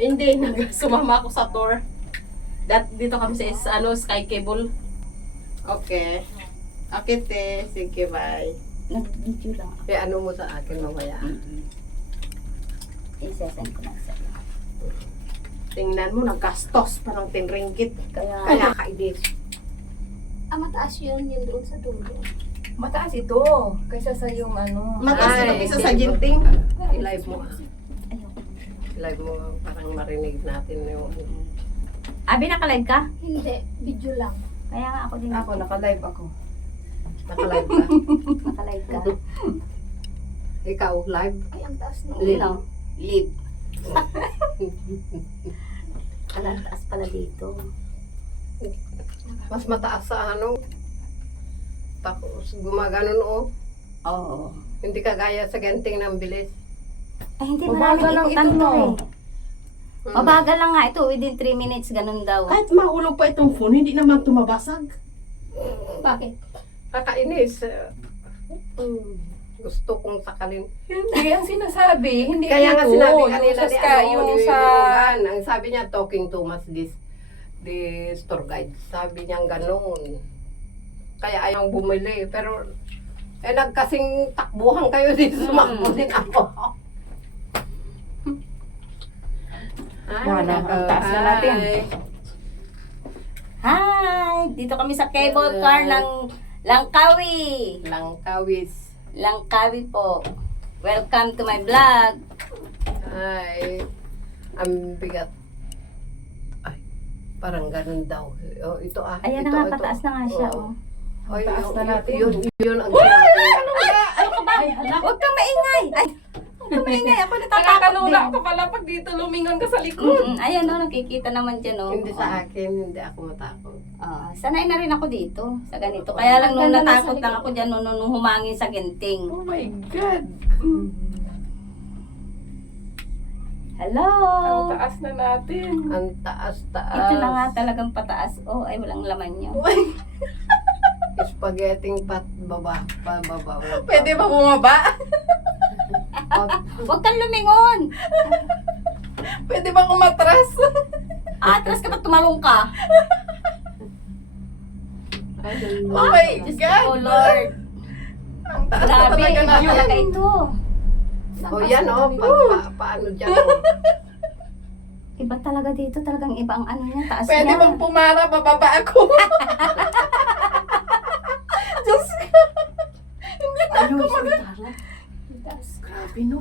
Hindi, sumama ako sa tour. Dito kami sa Sky Cable. Okay. Okay, te. Sige, bye. Nag-video lang ako. Ano mo sa akin mamaya? Isesend ko lang sa'yo. Tingnan mo, naggastos pa ng 10 ringgit. Kaya, Kainis. Mataas yun doon sa dulo. mataas ito. Kaysa sa yung ano. Mataas ito isa sa ginting. I-live mo. Ayoko. I-live mo. Parang marinig natin yung... Abi, nakalive ka? Hindi, video lang. Kaya nga ako din. Ako, naka-live ako. Nakalive ka. Nakalive ka. Ikaw, live? Ay, ang taas na. Live. Ano? Live. Ang taas pala dito. Mas mataas sa tapos gumaganon Oo. Hindi kagaya sa ganting ng bilis. Ay, hindi Mabagal lang ikutan ito, to no? eh. Mabagal lang nga ito. Within 3 minutes, ganun daw. Kahit mahulog pa itong phone, hindi naman tumabasag. Bakit? Kakainis. Gusto kong sakalin. Hindi, ang sinasabi, hindi Kaya nga ito, sinabi yung kanila sa ni Sky, yung sa... ang sabi niya, talking too much this tour guide. Sabi niya gano'n. Kaya ayaw bumili. Pero, nagkasing takbuhan kayo dito, sumakbo din ako. Wala, ang taas na natin. Hi! Dito kami sa cable car ng Langkawi. Langkawis. Langkawi po. Welcome to my vlog. Ay, ang bigat. Ay, parang ganun daw. Oh, ito Ayan ito, na nga, ito. pataas na nga siya. Oo. Oh. Ay, Taas na natin. Yun ang sinabi. Huwag kang maingay! Ay, huwag kang maingay. Ako natatakot Nakakalula din. ako pala pag dito lumingon ka sa likod. Ayan o, nakikita naman dyan o. Hindi sa akin, hindi ako matakot. Sanay na rin ako dito sa ganito. Kaya lang nung Ganda na natakot sa lang ako dyan nung humangin sa ginting. Oh my God. Hello! Ang taas na natin. Ang taas-taas. Ito na nga talagang pataas. Oh, ay walang laman niya. Spaghetti pababa. Pwede ba bumaba? Huwag kang lumingon! Pwede ba umatras? Atras ka pa, tumalong ka. Oh my Diyos God. ko, Lord. Ang taas na Grabe, talaga iba talaga natin. ito. O yan paano dyan Iba talaga dito, talagang iba ang ano niya, taas Pwede niya. bang pumara, bababa ako? Diyos ko. Hindi na Ayaw ako sa mag... tara. Ang taas. Grabe no.